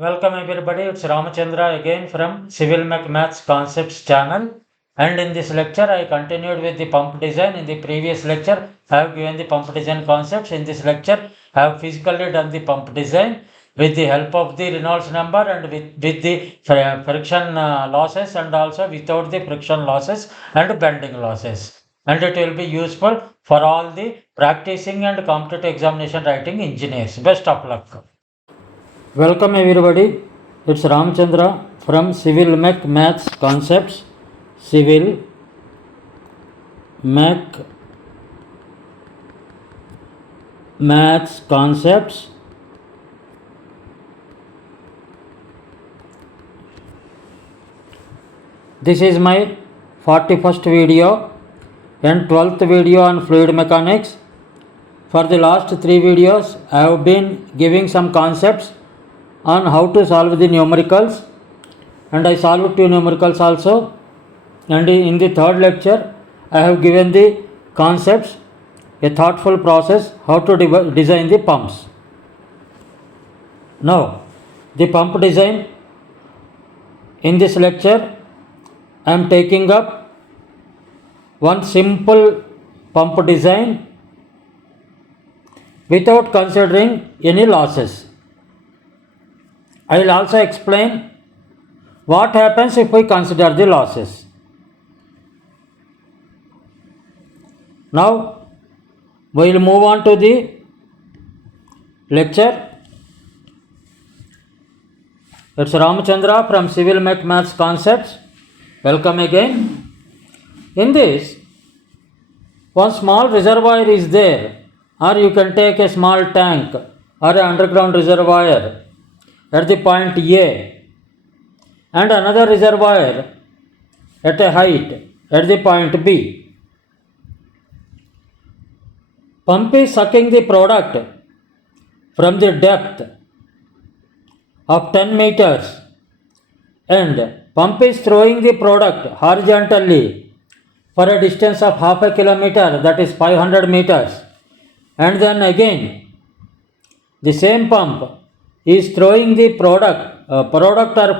Welcome everybody, it's Ramachandra again from CIVIL-MECH-MATHS Concepts channel, and in this lecture I continued with the pump design. In the previous lecture I have given the pump design concepts. In this lecture I have physically done the pump design with the help of the Reynolds number and with the friction losses, and also without the friction losses and bending losses, and it will be useful for all the practicing and competitive examination writing engineers. Best of luck. Welcome everybody, it's Ramchandra from CIVIL-MECH-MATHS Concepts. CIVIL-MECH-MATHS Concepts. This is my 41st video and 12th video on fluid mechanics. For the last 3 videos I have been giving some concepts on how to solve the numericals, and I solved 2 numericals also, and in the third lecture I have given the concepts, a thoughtful process how to design the pumps. Now the pump design, in this lecture I am taking up one simple pump design without considering any losses. I will also explain what happens if we consider the losses. Now we will move on to the lecture. It's Ramachandra from CIVIL-MECH-MATHS Concepts. Welcome again. In this, one small reservoir is there, or you can take a small tank or an underground reservoir at the point A, and another reservoir at a height at the point B. Pump is sucking the product from the depth of 10 meters, and pump is throwing the product horizontally for a distance of half a kilometer, that is 500 meters, and then again the same pump is throwing the product or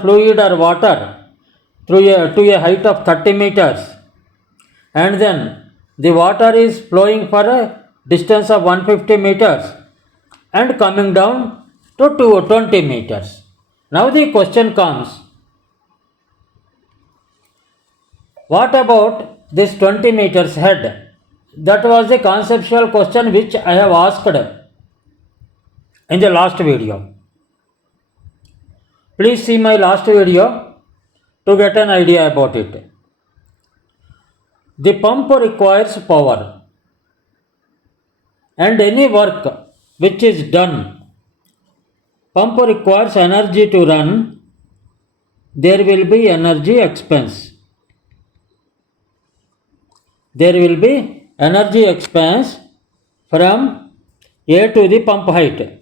fluid or water to a height of 30 meters, and then the water is flowing for a distance of 150 meters and coming down to 20 meters. Now the question comes, what about this 20 meters head? That was the conceptual question which I have asked in the last video. Please see my last video to get an idea about it. The pump requires power, and any work which is done, pump requires energy to run, there will be energy expense. There will be energy expense from A to the pump height.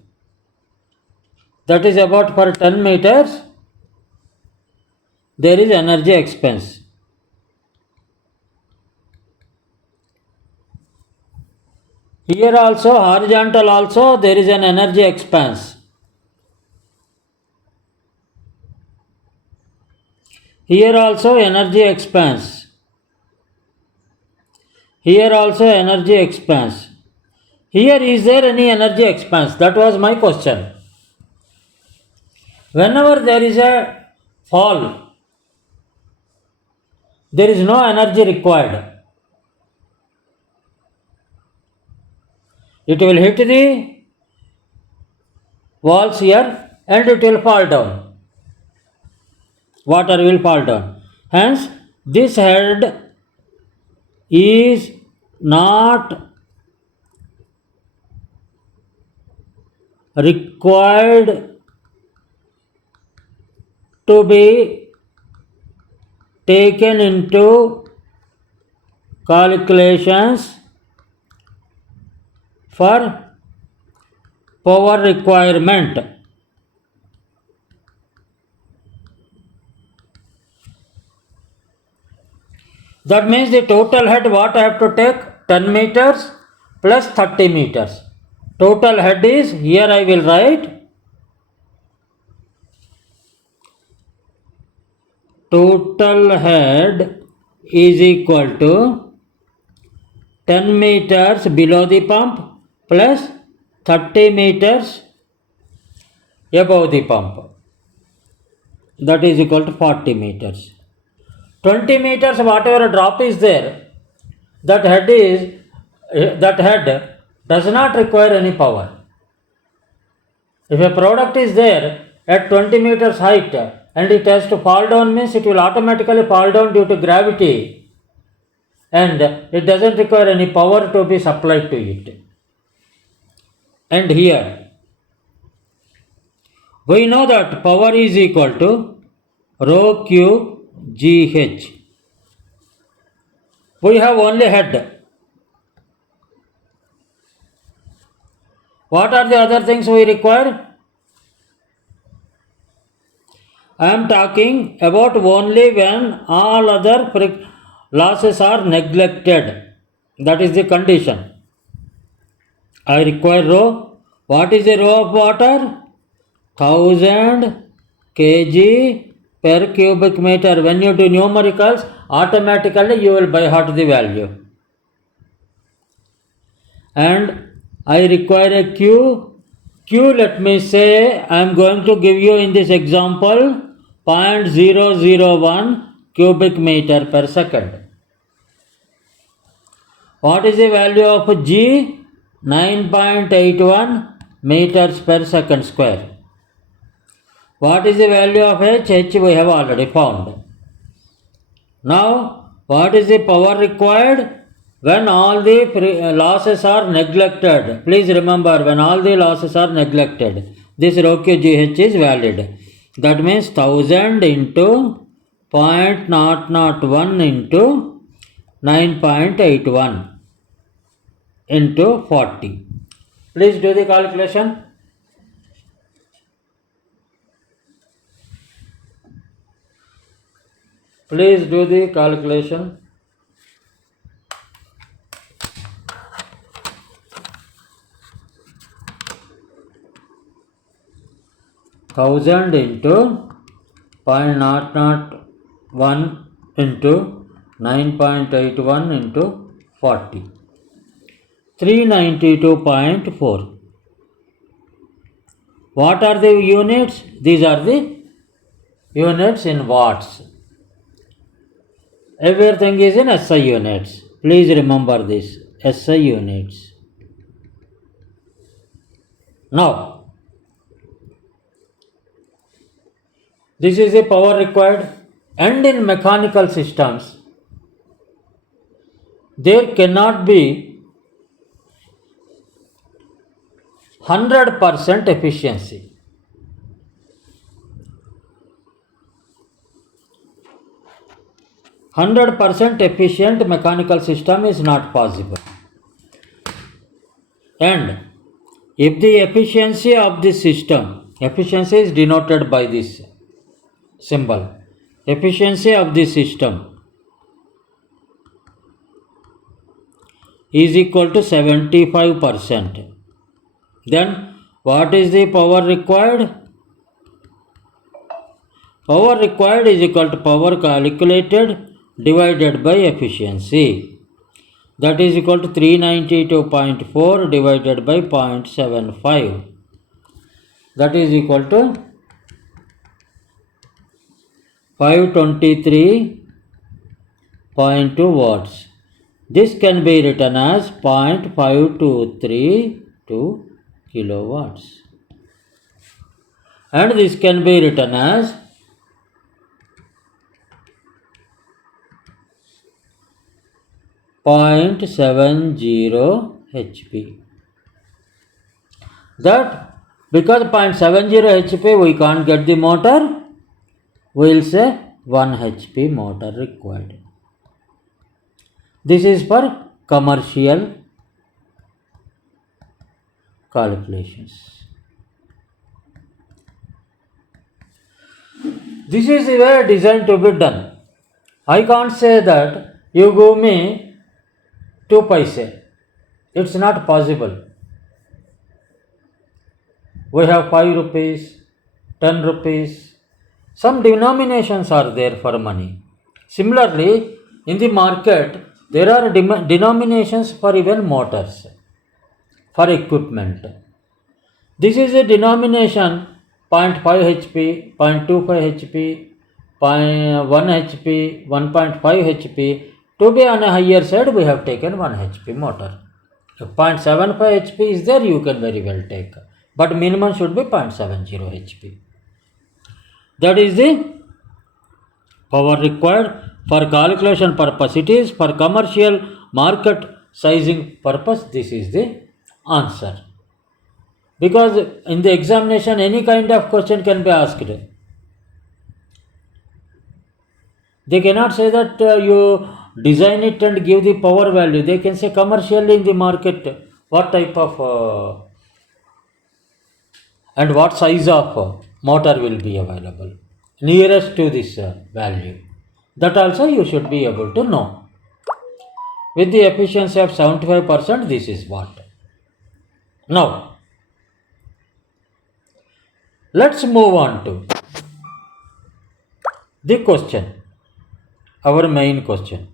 That is about for 10 meters there is energy expense. Here also, horizontal also, there is an energy expense. Here also energy expense. Here also energy expense. Here is there any energy expense? That was my question. Whenever there is a fall, there is no energy required. It will hit the walls here and it will fall down. Water will fall down. Hence, this head is not required to be taken into calculations for power requirement. That means the total head what I have to take? 10 meters plus 30 meters. Total head is, here I will write total head is equal to 10 meters below the pump plus 30 meters above the pump. That is equal to 40 meters. 20 meters whatever drop is there, that head does not require any power. If a product is there at 20 meters height and it has to fall down, means it will automatically fall down due to gravity, and it doesn't require any power to be supplied to it. And here we know that power is equal to rho Q GH. We have only head. What are the other things we require? I am talking about only when all other losses are neglected. That is the condition. I require rho. What is the rho of water? 1000 kg per cubic meter. When you do numericals, automatically you will by heart the value. And I require a Q. Q, let me say, I am going to give you in this example 0.001 cubic meter per second. What is the value of G? 9.81 meters per second square. What is the value of H? H we have already found. Now, what is the power required? When all the losses are neglected. Please remember, when all the losses are neglected, this rho Q GH is valid. That means 1000 into 0.001 into 9.81 into 40. Please do the calculation. Please do the calculation. Thousand into 0.001 into 9.81 into 40. 392.4. What are the units? These are the units in watts. Everything is in SI units. Please remember this, SI units. Now, this is the power required, and in mechanical systems, there cannot be 100% efficiency. 100% efficient mechanical system is not possible. And if the efficiency of the system, efficiency is denoted by this symbol, efficiency of the system is equal to 75%. Then what is the power required? Power required is equal to power calculated divided by efficiency. That is equal to 392.4 divided by 0.75. That is equal to 523.2 watts. This can be written as 0.5232 kilowatts. And this can be written as 0.70 HP. That because 0.70 HP we can't get the motor, we will say 1 HP motor required. This is for commercial calculations. This is the way design to be done. I can't say that you give me 2 paise. It's not possible. We have 5 rupees, 10 rupees, some denominations are there for money. Similarly, in the market, there are denominations for even motors, for equipment. This is a denomination 0.5 HP, 0.25 HP, 1 HP, 1.5 HP. To be on a higher side, we have taken 1 HP motor. If 0.75 HP is there, you can very well take. But minimum should be 0.70 HP. That is the power required for calculation purpose. It is for commercial market sizing purpose. This is the answer. Because in the examination, any kind of question can be asked. They cannot say that you design it and give the power value. They can say commercially in the market what type of and what size of motor will be available nearest to this value. That also you should be able to know. With the efficiency of 75%, this is what. Now, let's move on to the question, our main question.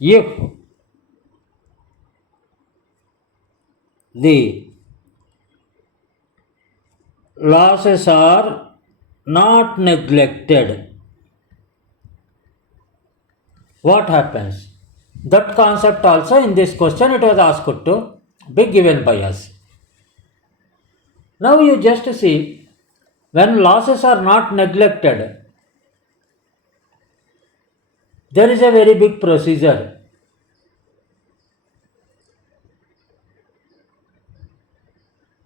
If the losses are not neglected, what happens? That concept also in this question it was asked to be given by us. Now you just see, when losses are not neglected, there is a very big procedure.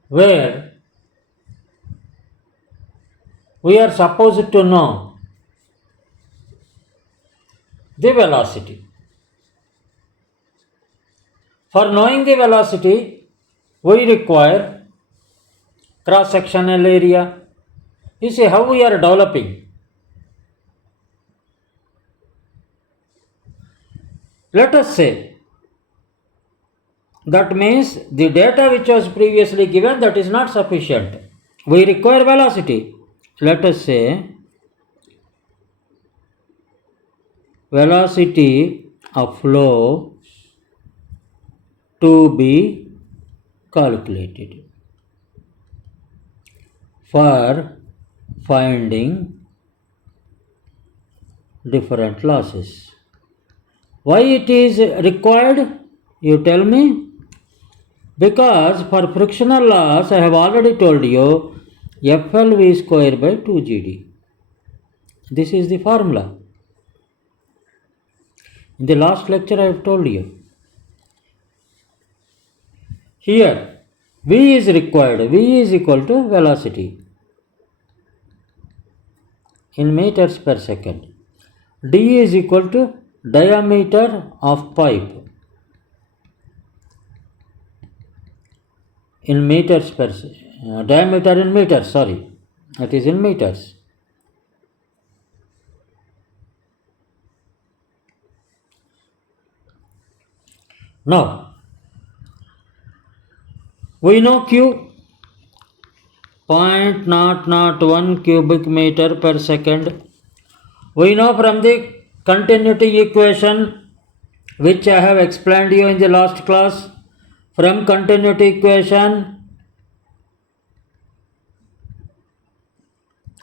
Where we are supposed to know the velocity. For knowing the velocity, we require cross-sectional area. You see how we are developing. Let us say, that means the data which was previously given, that is not sufficient. We require velocity. Let us say velocity of flow to be calculated for finding different losses. Why it is required? You tell me. Because for frictional loss, I have already told you, FLV square by 2GD. This is the formula. In the last lecture, I have told you. Here, V is required. V is equal to velocity in meters per second. D is equal to diameter of pipe in meters per diameter in meters, sorry, that is in meters. Now, we know Q 0.001 cubic meter per second. We know from the continuity equation which I have explained you in the last class. From continuity equation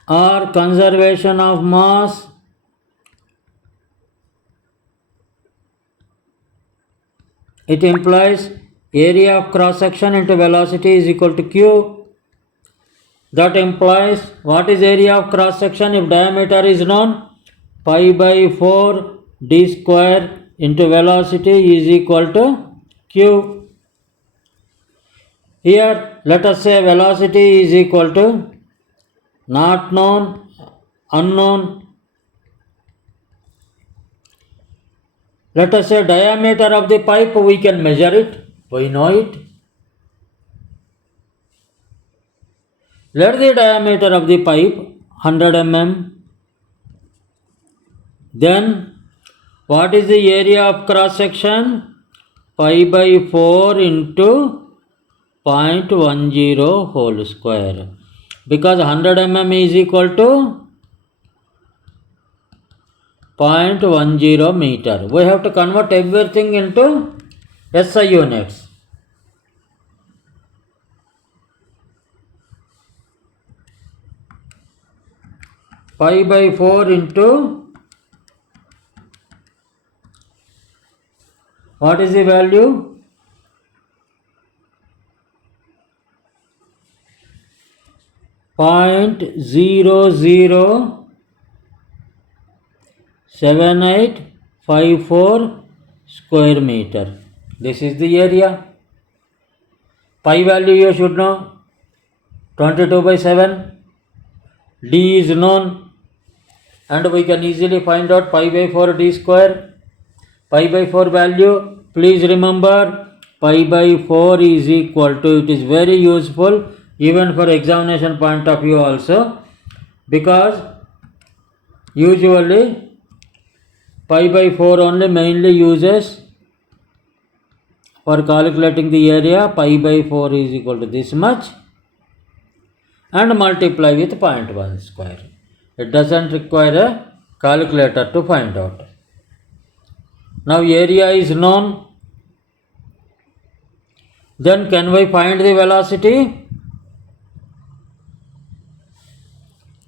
or conservation of mass, it implies area of cross section into velocity is equal to Q. That implies what is area of cross section if diameter is known? Pi by 4 d square into velocity is equal to Q. Here let us say velocity is equal to not known, unknown. Let us say diameter of the pipe, we can measure it, we know it. Let the diameter of the pipe 100 mm. Then what is the area of cross section? Pi by 4 into 0.10 whole square, because 100 mm is equal to 0.10 meter. We have to convert everything into SI units. Pi by 4 into, what is the value? 0.007854 square meter. This is the area. Pi value you should know, 22 by 7. D is known, and we can easily find out pi by 4 d square. Pi by 4 value, please remember, pi by 4 is equal to, it is very useful even for examination point of view also, because usually pi by 4 only mainly uses for calculating the area. Pi by 4 is equal to this much, and multiply with 0.1 square. It doesn't require a calculator to find out. Now area is known. Then can we find the velocity?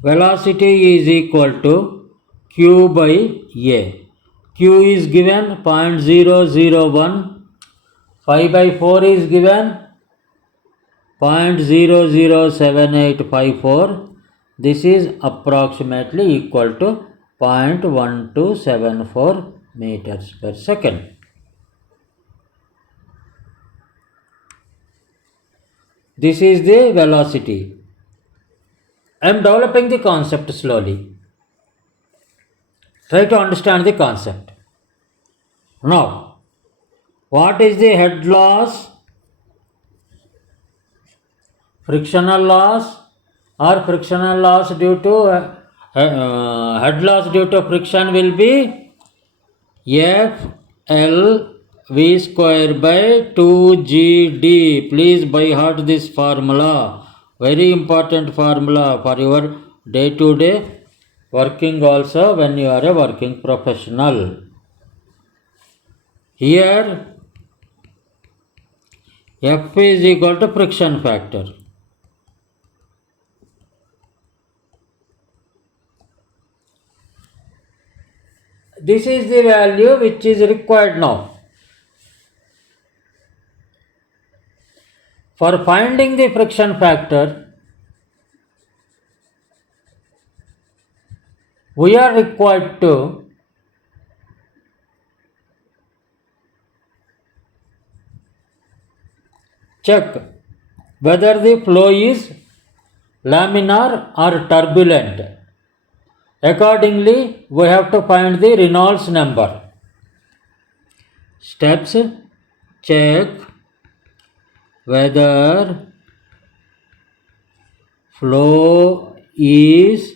Velocity is equal to Q by A. Q is given 0.001. Pi by 4 is given 0.007854. This is approximately equal to 0.1274 meters per second. This is the velocity. I am developing the concept slowly. Try to understand the concept. Now, what is the head loss? Frictional loss, or frictional loss due to head loss due to friction will be FL V square by 2GD. Please by heart this formula. Very important formula for your day-to-day working also when you are a working professional. Here F is equal to friction factor. This is the value which is required now. For finding the friction factor, we are required to check whether the flow is laminar or turbulent. Accordingly, we have to find the Reynolds number. Steps: check whether flow is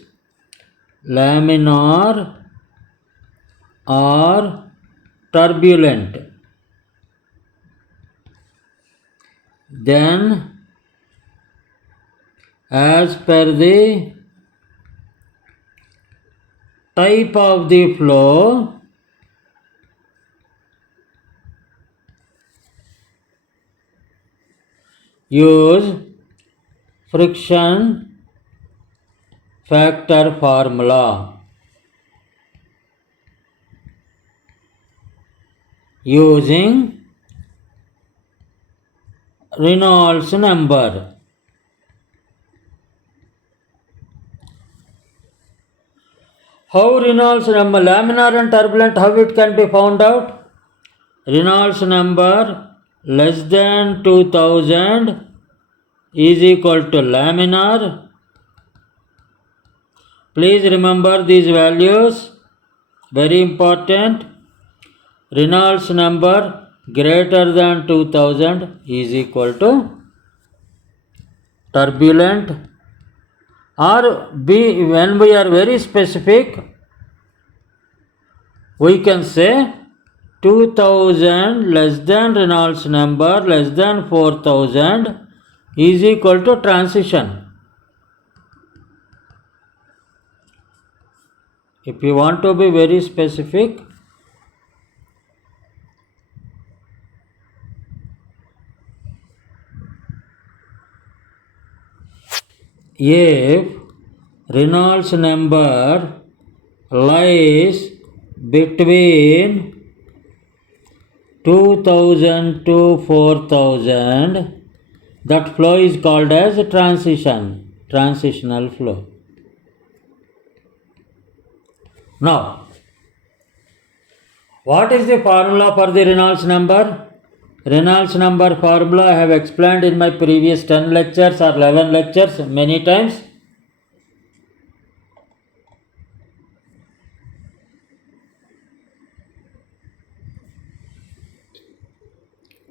laminar or turbulent. Then, as per the type of the flow, use friction factor formula. Using Reynolds number. How Reynolds number, laminar and turbulent, how it can be found out? Reynolds number less than 2000 is equal to laminar. Please remember these values, very important. Reynolds number greater than 2000 is equal to turbulent, or B, when we are very specific, we can say 2000 less than Reynolds number less than 4000 is equal to transition. If you want to be very specific, if Reynolds number lies between 2000 to 4000, that flow is called as transitional flow. Now, what is the formula for the Reynolds number? Reynolds number formula I have explained in my previous 10 lectures or 11 lectures many times.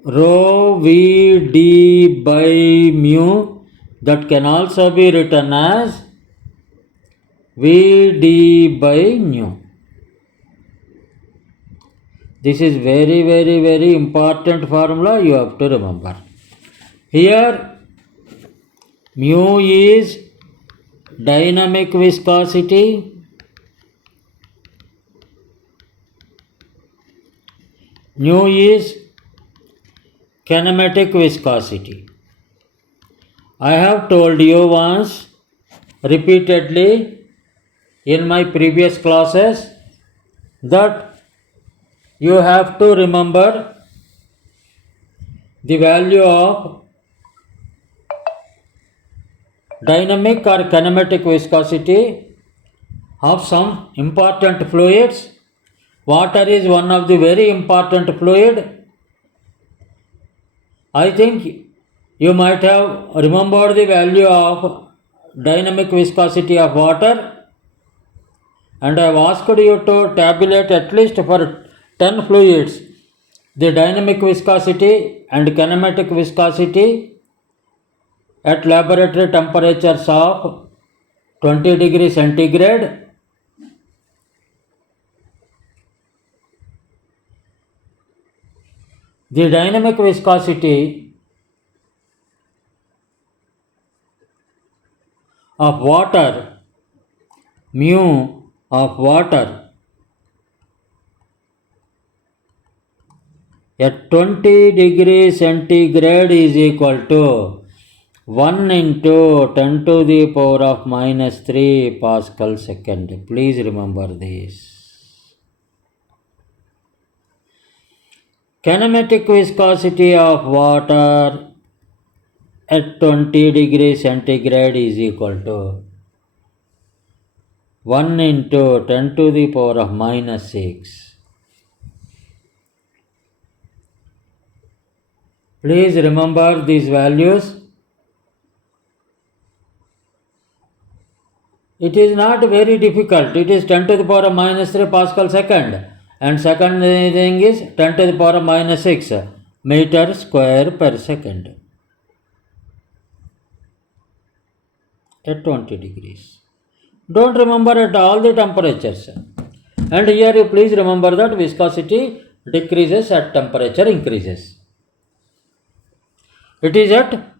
Rho V D by mu, that can also be written as V D by nu. This is very important formula you have to remember. Here mu is dynamic viscosity, nu is kinematic viscosity. I have told you once repeatedly in my previous classes that you have to remember the value of dynamic or kinematic viscosity of some important fluids. Water is one of the very important fluid. I think you might have remembered the value of dynamic viscosity of water, and I have asked you to tabulate at least for 10 fluids the dynamic viscosity and kinematic viscosity at laboratory temperatures of 20 degrees centigrade. The dynamic viscosity of water, mu of water at 20 degrees centigrade is equal to 1 into 10 to the power of minus 3 Pascal second. Please remember this. Kinematic viscosity of water at 20 degrees centigrade is equal to 1 into 10 to the power of minus 6. Please remember these values. It is not very difficult. It is 10 to the power of minus 3 Pascal second. And second thing is 10 to the power of minus 6 meter square per second at 20 degrees. Don't remember at all the temperatures. And here you please remember that viscosity decreases as temperature increases. It is at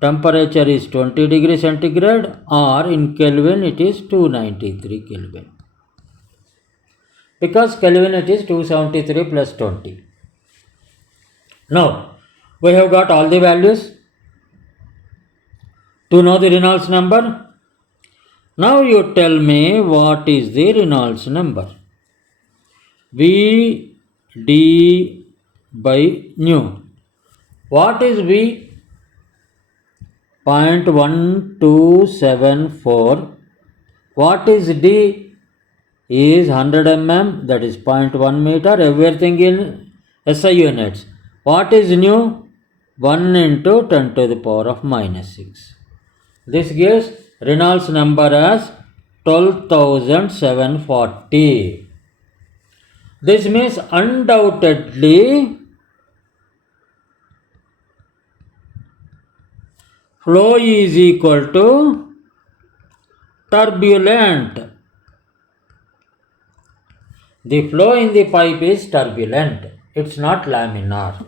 temperature is 20 degrees centigrade, or in Kelvin it is 293 Kelvin. Because Kelvin it is 273 plus 20. Now, we have got all the values to know the Reynolds number. Now you tell me what is the Reynolds number. V D by nu. What is V? 0.1274. What is D? Is 100 mm, that is 0.1 meter, everything in SI units. What is nu? 1 into 10 to the power of minus 6. This gives Reynolds number as 12,740. This means undoubtedly flow is equal to turbulent. The flow in the pipe is turbulent. It's not laminar.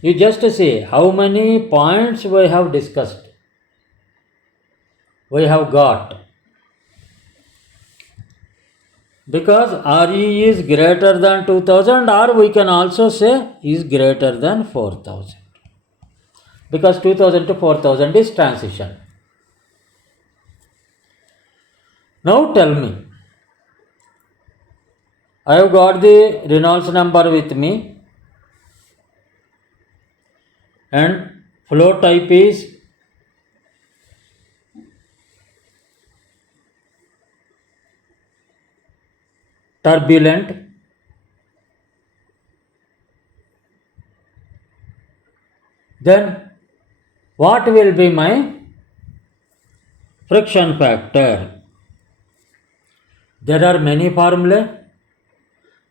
You just see how many points we have discussed. We have got. Because RE is greater than 2000, or we can also say is greater than 4000. Because 2000 to 4000 is transition. Now tell me, I have got the Reynolds number with me, and flow type is turbulent. Then what will be my friction factor? There are many formulae.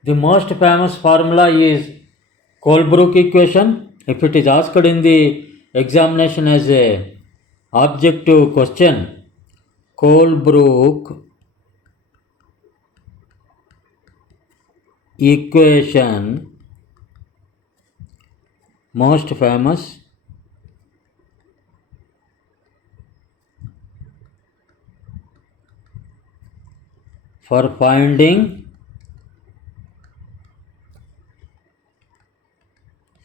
The most famous formula is Colebrook equation. If it is asked in the examination as a objective question, Colebrook equation, most famous, for finding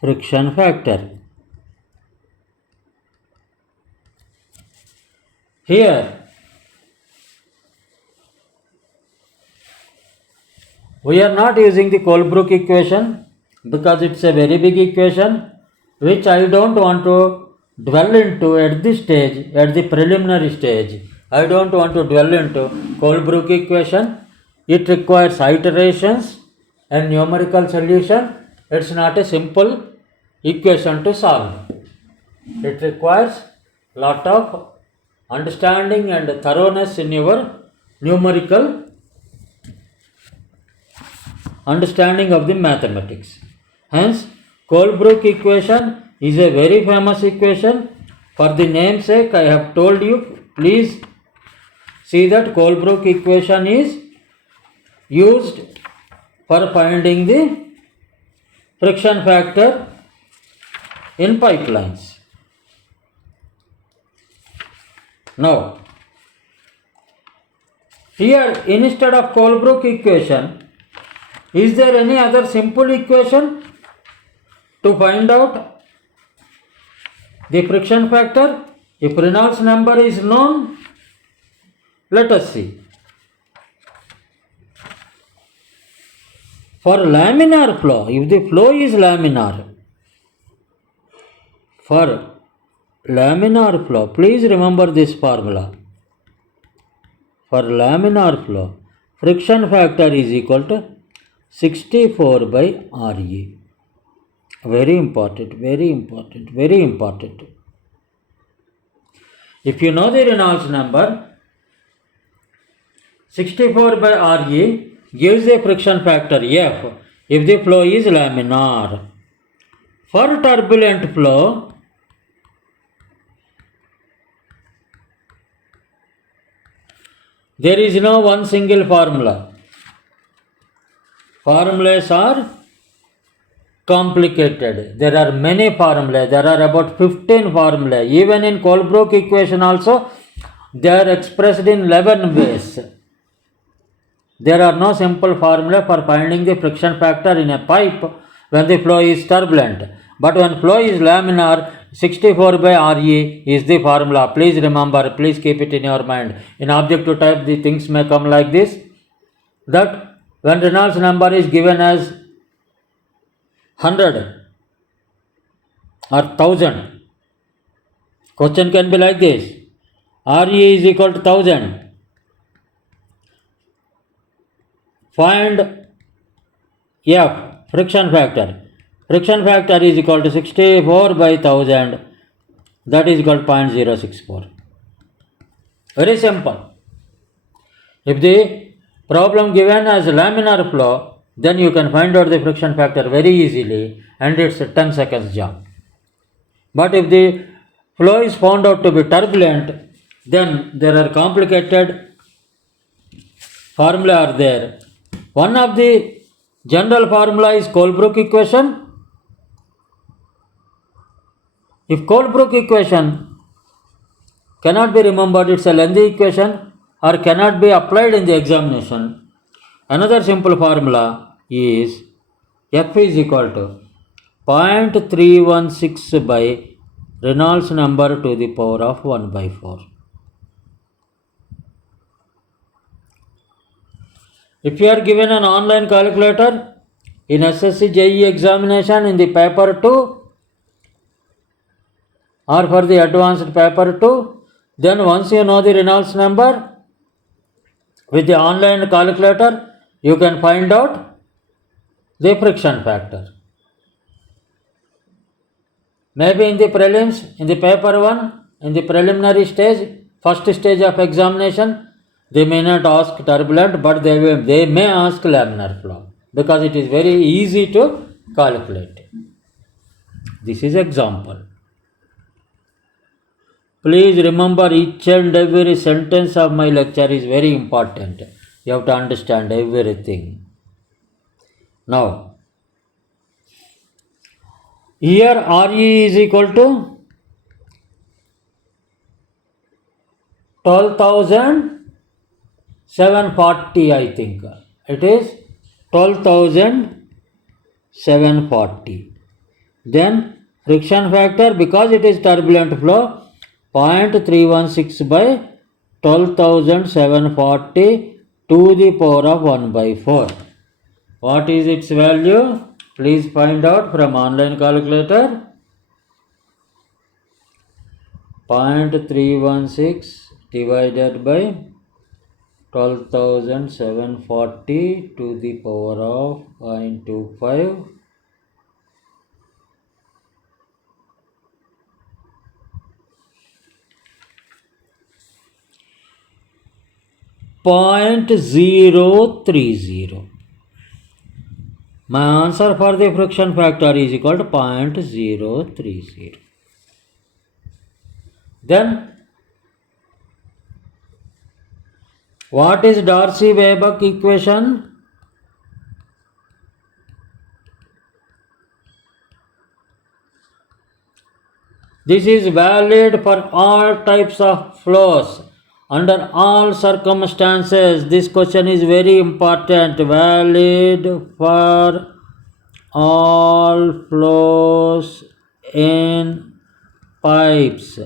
friction factor. Here we are not using the Colebrook equation because it's a very big equation which I don't want to dwell into at this stage, at the preliminary stage. I don't want to dwell into Colebrook equation. It requires iterations and numerical solution. It's not a simple equation to solve. It requires lot of understanding and thoroughness in your numerical understanding of the mathematics. Hence, Colebrook equation is a very famous equation. For the namesake, I have told you, please see that Colebrook equation is used for finding the friction factor in pipelines. Now, here instead of Colebrook equation, is there any other simple equation to find out the friction factor? If Reynolds number is known, let us see. For laminar flow, if the flow is laminar, for laminar flow, please remember this formula. For laminar flow, friction factor is equal to 64 by RE. Very important, very important, very important. If you know the Reynolds number, 64 by RE gives a friction factor F if the flow is laminar. For turbulent flow, there is no one single formula. Formulas are complicated. There are many formulas. There are about 15 formulas. Even in Colebrook equation also, they are expressed in 11 ways. There are no simple formula for finding the friction factor in a pipe when the flow is turbulent. But when flow is laminar, 64 by RE is the formula. Please remember, please keep it in your mind. In objective type, the things may come like this, that when Reynolds number is given as 100 or 1000, question can be like this: RE is equal to 1000. Find F, friction factor. Friction factor is equal to 64 by 1000. That is equal to 0.064. Very simple. If the problem given as laminar flow, then you can find out the friction factor very easily, and it's a 10 seconds job. But if the flow is found out to be turbulent, then there are complicated formula are there. One of the general formula is Colebrook equation. If Colebrook equation cannot be remembered, it's a lengthy equation or cannot be applied in the examination, another simple formula is F is equal to 0.316 by Reynolds number to the power of 1 by 4. If you are given an online calculator in SSC JE examination in the paper 2 or for the advanced paper 2, then once you know the Reynolds number with the online calculator, you can find out the friction factor. Maybe in the prelims, in the paper 1, in the preliminary stage, first stage of examination, they may not ask turbulent, but they may ask laminar flow because it is very easy to calculate. This is example. Please remember, each and every sentence of my lecture is very important. You have to understand everything. Now, here RE is equal to 12,740, I think. It is 12,740. Then friction factor, because it is turbulent flow, 0.316 by 12,740 to the power of 1 by 4. What is its value? Please find out from online calculator. 0.316 divided by 12,740 to the power of 0.25. 0.030. My answer for the friction factor is equal to 0.030. Then, what is Darcy-Weber equation? This is valid for all types of flows. Under all circumstances, this question is very important. Valid for all flows in pipes.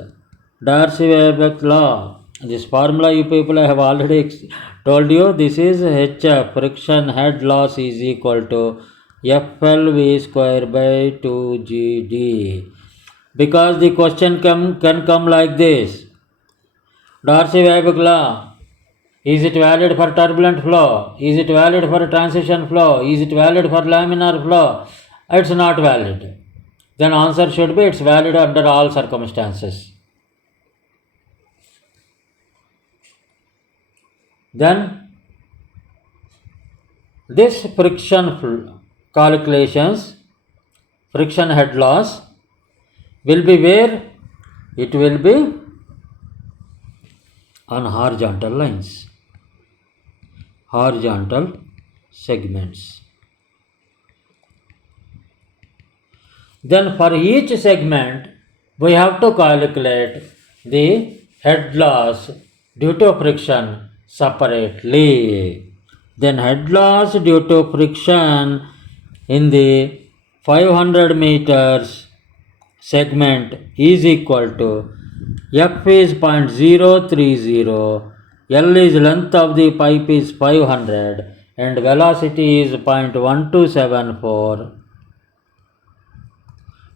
Darcy-Weber law. This formula you people I have already told you. This is HF, friction head loss, is equal to FLV square by 2GD. Because the question can come like this. Darcy-Weber law. Is it valid for turbulent flow? Is it valid for transition flow? Is it valid for laminar flow? It's not valid. Then answer should be it's valid under all circumstances. Then this friction calculations, friction head loss will be where? It will be on horizontal lines, horizontal segments. Then for each segment, we have to calculate the head loss due to friction separately. Then head loss due to friction in the 500 meters segment is equal to F is 0.030, L is length of the pipe is 500 and velocity is 0.1274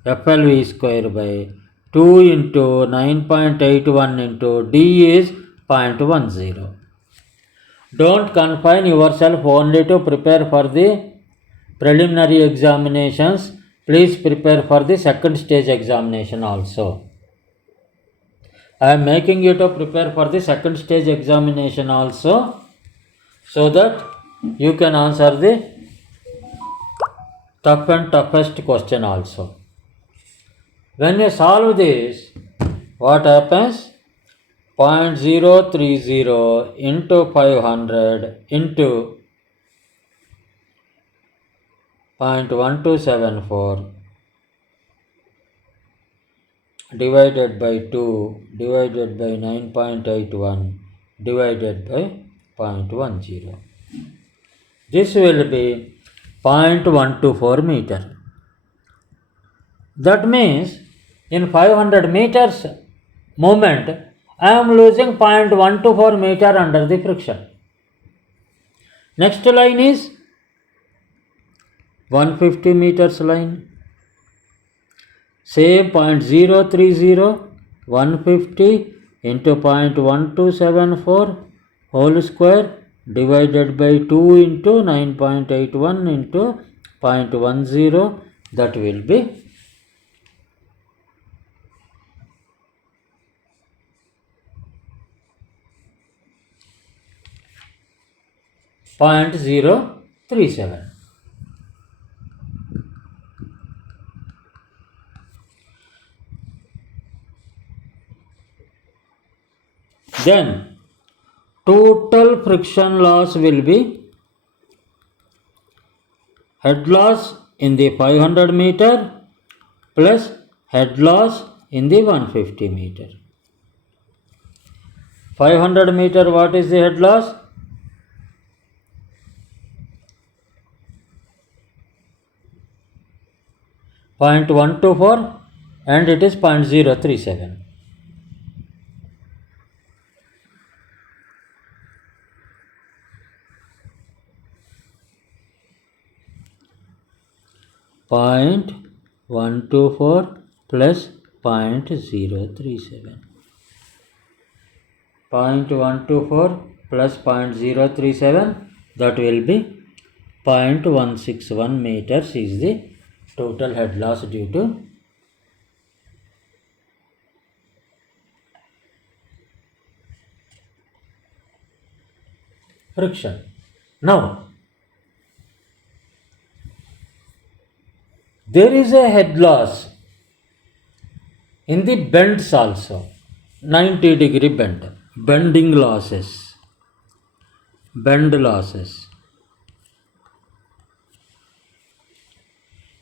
FLV square by 2 into 9.81 into D is 0.10. Don't confine yourself only to prepare for the preliminary examinations. Please prepare for the second stage examination also. I am making you to prepare for the second stage examination also, so that you can answer the toughest question also. When you solve this, what happens? 0.030 into 500 into 0.1274 divided by 2 divided by 9.81 divided by 0.10. This will be 0.124 meter. That means in 500 meters movement, I am losing 0.124 meter under the friction. Next line is 150 meters line. Same 0.030, 150 into 0.1274 whole square divided by 2 into 9.81 into 0.10, that will be 0.037. Then total friction loss will be head loss in the 500 meter plus head loss in the 150 meter. 500 meter, what is the head loss? .124 and it is 0.037. Point 124 plus 0.037. 0.124 plus 0.037, that will be 0.161 meters is the total head loss due to friction. Now, there is a head loss in the bends also, 90-degree bend, bending losses, bend losses.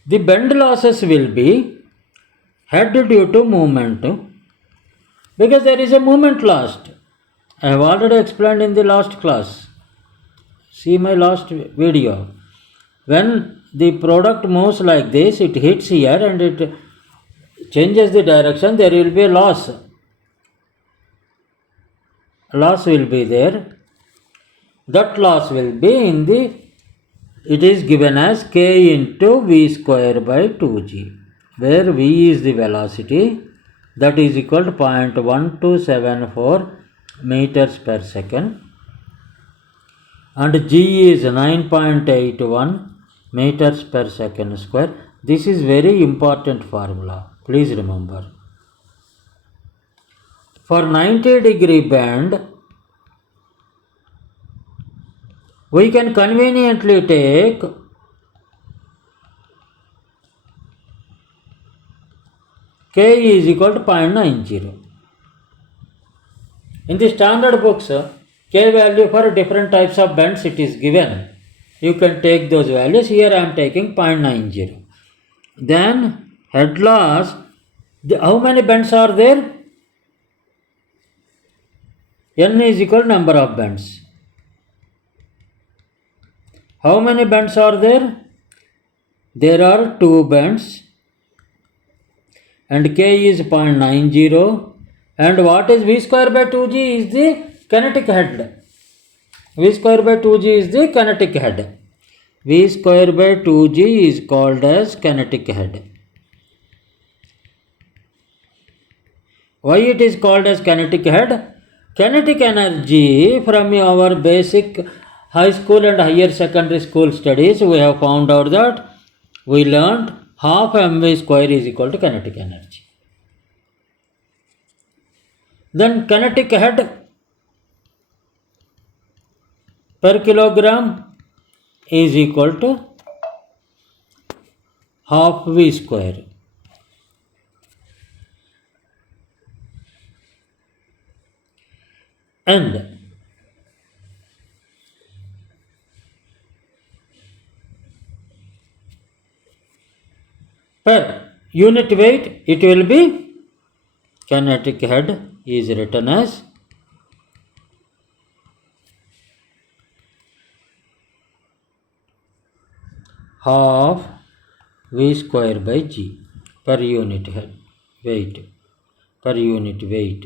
The bend losses will be head due to movement, because there is a movement lost. I have already explained in the last class. See my last video. When the product moves like this, it hits here and it changes the direction, there will be a loss. Loss will be there. That loss will be in the, it is given as k into v square by 2g, where v is the velocity, that is equal to 0.1274 meters per second, and g is 9.81 meters per second square. This is very important formula, please remember. For 90-degree bend, we can conveniently take k is equal to 0.90. In the standard books, k value for different types of bends it is given. You can take those values. Here I am taking 0.90. Then head loss, how many bends are there? N is equal to number of bends. How many bends are there? There are 2 bends and k is 0.90, and what is v square by 2g is the kinetic head. V square by 2g is the kinetic head. V square by 2g is called as kinetic head. Why it is called as kinetic head? Kinetic energy, from our basic high school and higher secondary school studies, we have found out that we learned half mv square is equal to kinetic energy. Then kinetic head per kilogram is equal to half v square. And per unit weight, it will be kinetic head is written as half v square by g per unit head weight, per unit weight.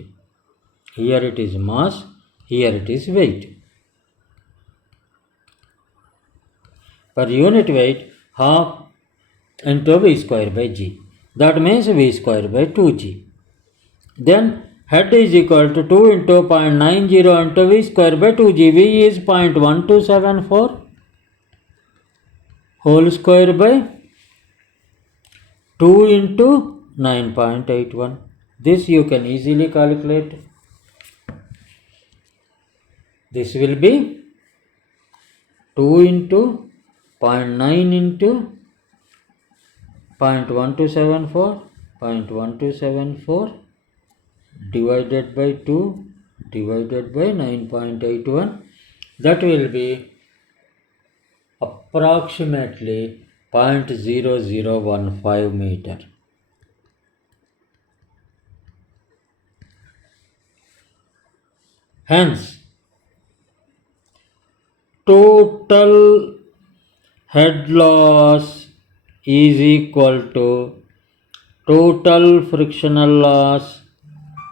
Here it is mass, here it is weight. Per unit weight, half into v square by g. That means v square by 2g. Then head is equal to 2 into 0.90 into v square by 2g. V is 0.1274 whole square by 2 into 9.81. This you can easily calculate. This will be 2 into 0.9 into 0.1274 divided by 2 divided by 9.81. That will be approximately 0.0015 meter. Hence, total head loss is equal to total frictional loss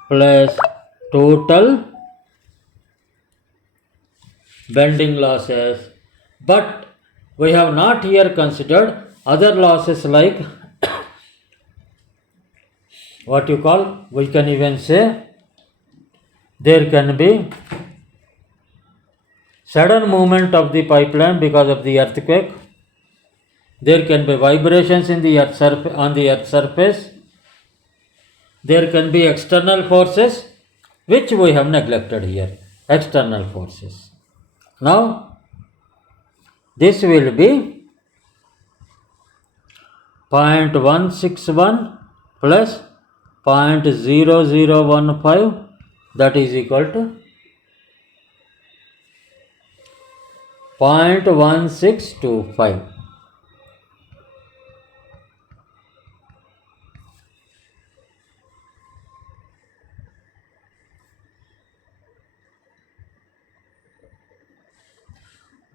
plus total bending losses. But we have not here considered other losses like what you call, we can even say there can be sudden movement of the pipeline because of the earthquake. There can be vibrations in the on the earth surface. There can be external forces which we have neglected here. External forces. Now this will be 0.161 plus 0.0015, that is equal to 0.1625.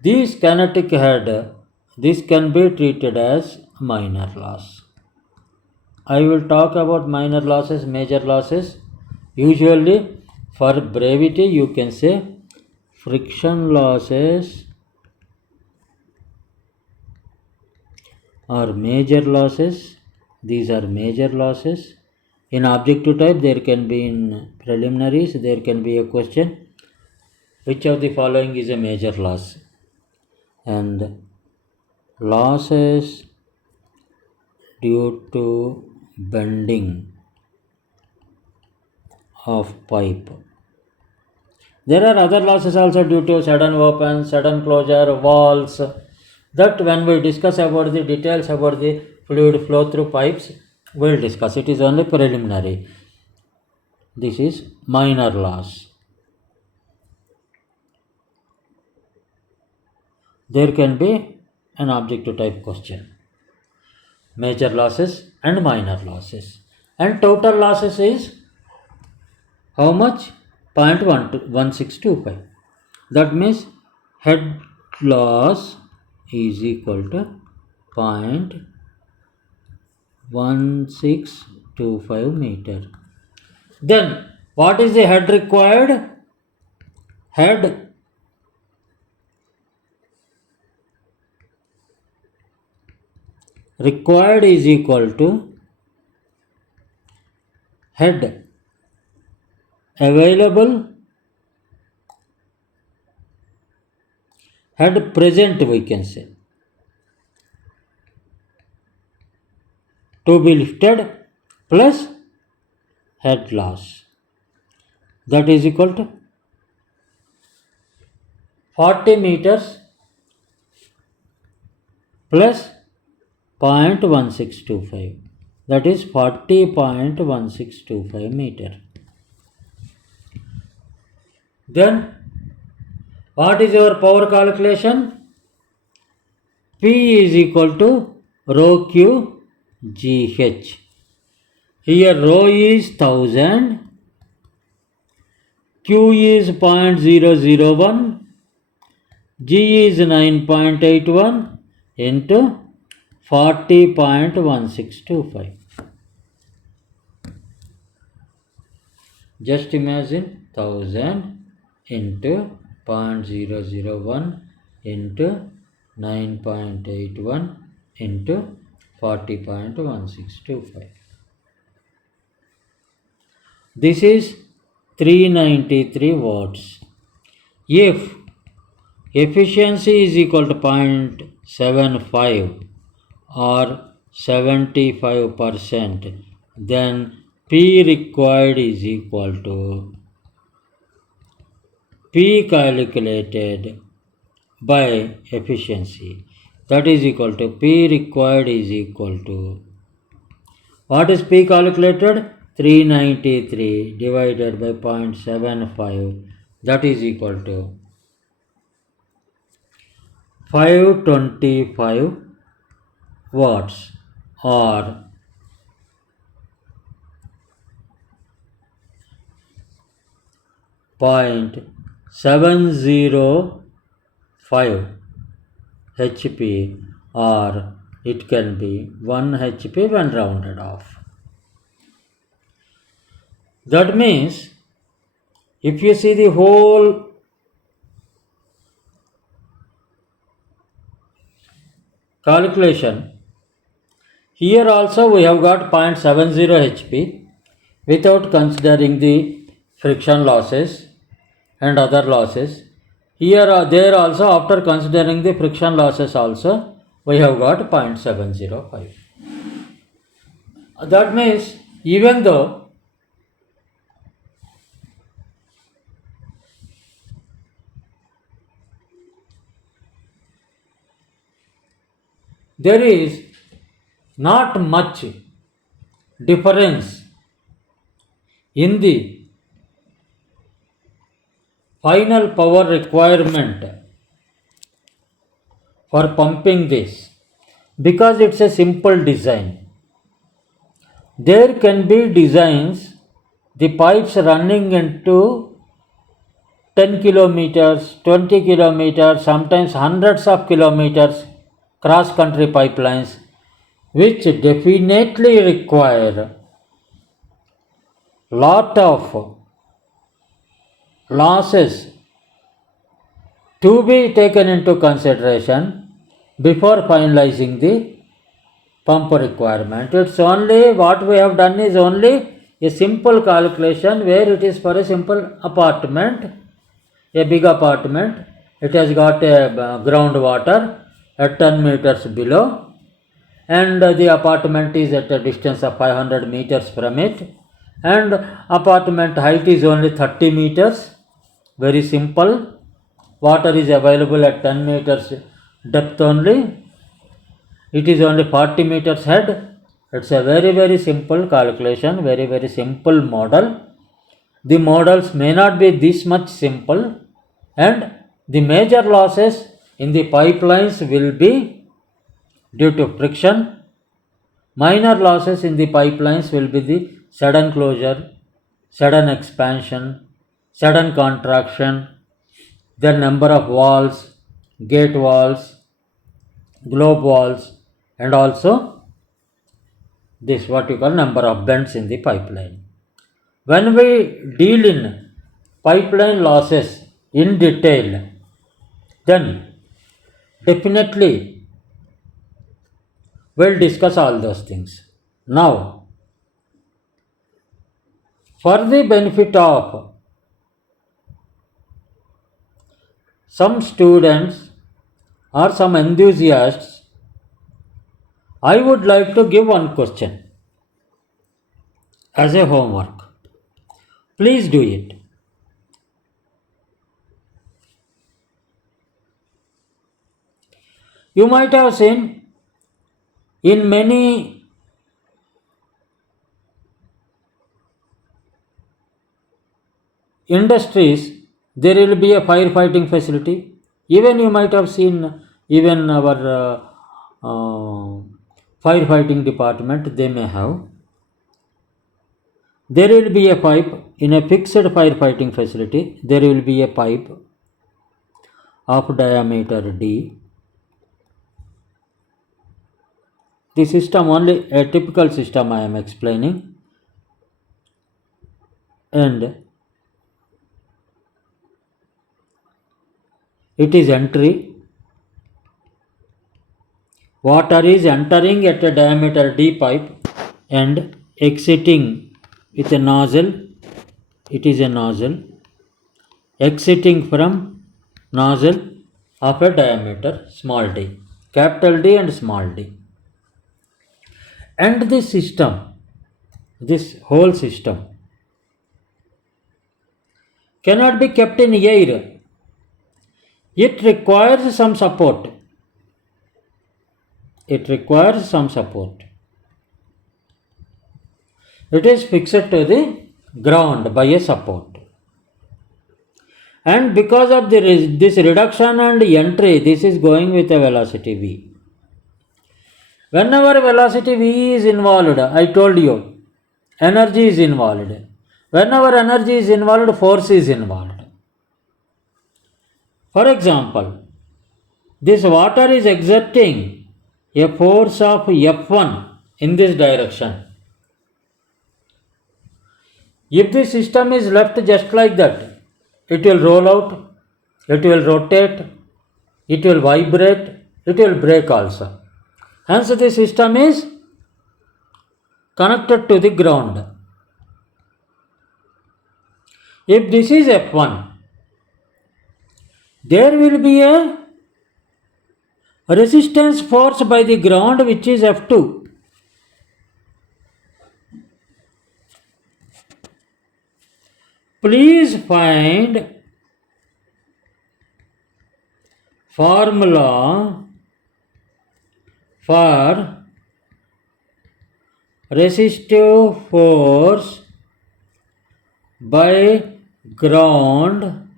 This kinetic head, this can be treated as minor loss. I will talk about minor losses, major losses. Usually for brevity you can say friction losses or major losses. These are major losses. In objective type there can be, in preliminaries there can be a question, which of the following is a major loss? And losses due to bending of pipe. There are other losses also due to sudden open, sudden closure, walls. That when we discuss about the details about the fluid flow through pipes, we will discuss. It is only preliminary. This is minor loss. There can be an objective type question. Major losses and minor losses. And total losses is how much? 0.1625. That means head loss is equal to 0.1625 meter. Then what is the head required? Head required is equal to head available, head present we can say, to be lifted plus head loss. That is equal to 40 meters plus 0.1625. That is 40.1625 meter. Then what is your power calculation? P is equal to rho Q GH. Here rho is 1000, Q is 0.001, G is 9.81 into 40.1625. Just imagine 1000 into 0.001 into 9.81 into 40.1625. This is 393 watts. If efficiency is equal to 0.75 or 75%, then P required is equal to P calculated by efficiency. That is equal to P required is equal to, what is P calculated? 393 divided by 0.75, that is equal to 525 watts or 0.705 HP, or it can be 1 HP when rounded off. That means if you see the whole calculation, here also we have got 0.70 HP without considering the friction losses and other losses. Here there also, after considering the friction losses also, we have got 0.705. That means even though there is not much difference in the final power requirement for pumping this, because it's a simple design. There can be designs, the pipes running into 10 kilometers, 20 kilometers, sometimes hundreds of kilometers cross country pipelines, which definitely require lot of losses to be taken into consideration before finalizing the pump requirement. It's only what we have done is only a simple calculation where it is for a simple apartment, a big apartment. It has got a groundwater at 10 meters below, and the apartment is at a distance of 500 meters from it, and apartment height is only 30 meters. Very simple. Water is available at 10 meters depth only. It is only 40 meters head. It's a very simple calculation, very simple model. The models may not be this much simple, and the major losses in the pipelines will be due to friction. Minor losses in the pipelines will be the sudden closure, sudden expansion, sudden contraction, the number of valves, gate valves, globe valves, and also this what you call number of bends in the pipeline. When we deal in pipeline losses in detail, then definitely we'll discuss all those things. Now, for the benefit of some students or some enthusiasts, I would like to give one question as a homework. Please do it. You might have seen in many industries there will be a firefighting facility. Even you might have seen, even our firefighting department, they may have. there will be a pipe in a fixed firefighting facility. There will be a pipe of diameter D. The system, only a typical system I am explaining, and it is entry. Water is entering at a diameter D pipe and exiting with a nozzle. It is a nozzle exiting from nozzle of a diameter small d, capital D and small d. And this system, this whole system, cannot be kept in air. It requires some support. It requires some support. It is fixed to the ground by a support. And because of this reduction and entry, this is going with a velocity v. Whenever velocity v is involved, I told you, energy is involved. Whenever energy is involved, force is involved. For example, this water is exerting a force of F1 in this direction. If the system is left just like that, it will roll out, it will rotate, it will vibrate, it will break also. Hence the system is connected to the ground. If this is F1, there will be a resistance force by the ground which is F2. Please find formula for resistive force by ground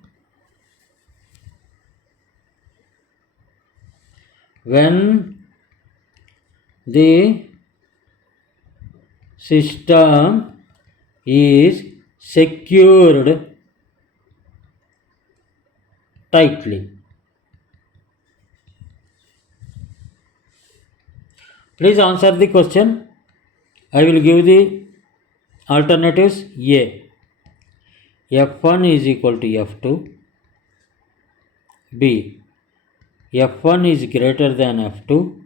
when the system is secured tightly. Please answer the question. I will give the alternatives. A. F1 is equal to F2. B. F1 is greater than F2.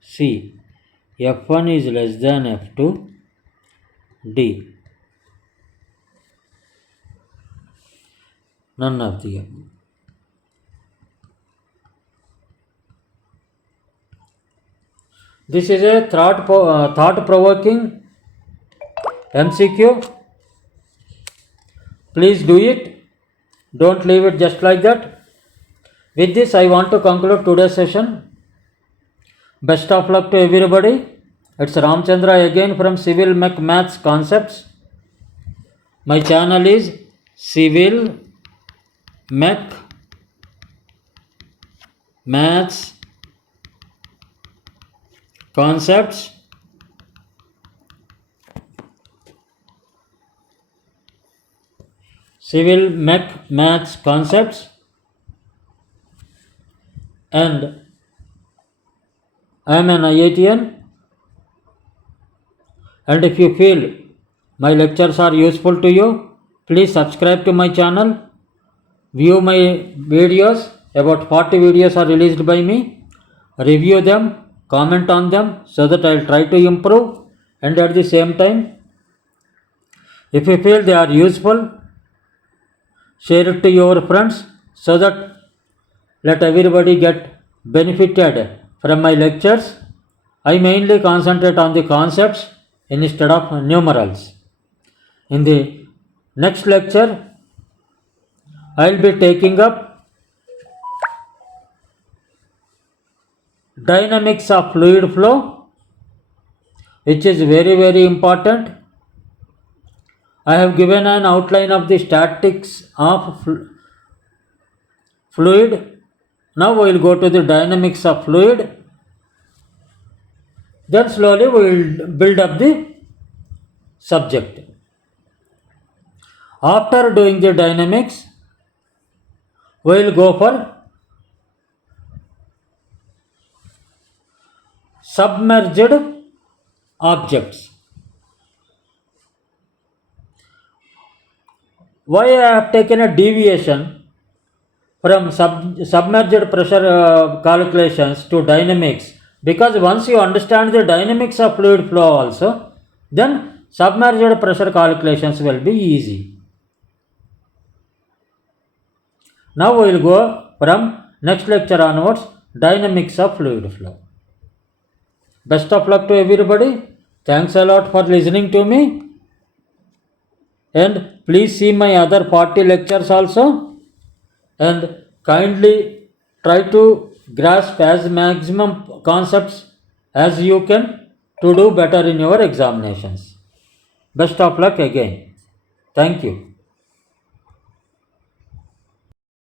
C. F1 is less than F2. D. None of the above. This is a thought-provoking MCQ. Please do it. Don't leave it just like that. With this, I want to conclude today's session. Best of luck to everybody. It's Ramchandra again from CIVIL-MECH-MATHS Concepts. My channel is CIVIL-MECH-MATHS Concepts. CIVIL-MECH-MATHS Concepts. And I am an IITian. And if you feel my lectures are useful to you, please subscribe to my channel. View my videos. About 40 videos are released by me. Review them. Comment on them so that I will try to improve. And at the same time, if you feel they are useful, share it to your friends so that let everybody get benefited from my lectures. I mainly concentrate on the concepts instead of numerals. In the next lecture, I will be taking up dynamics of fluid flow, which is very, very important. I have given an outline of the statics of fluid. Now we will go to the dynamics of fluid. Then slowly we will build up the subject. After doing the dynamics, we will go for submerged objects. Why I have taken a deviation from submerged pressure calculations to dynamics? Because once you understand the dynamics of fluid flow also, then submerged pressure calculations will be easy. Now we will go from next lecture onwards, dynamics of fluid flow. Best of luck to everybody. Thanks a lot for listening to me. And please see my other 40 lectures also. And kindly try to grasp as maximum concepts as you can to do better in your examinations. Best of luck again. Thank you.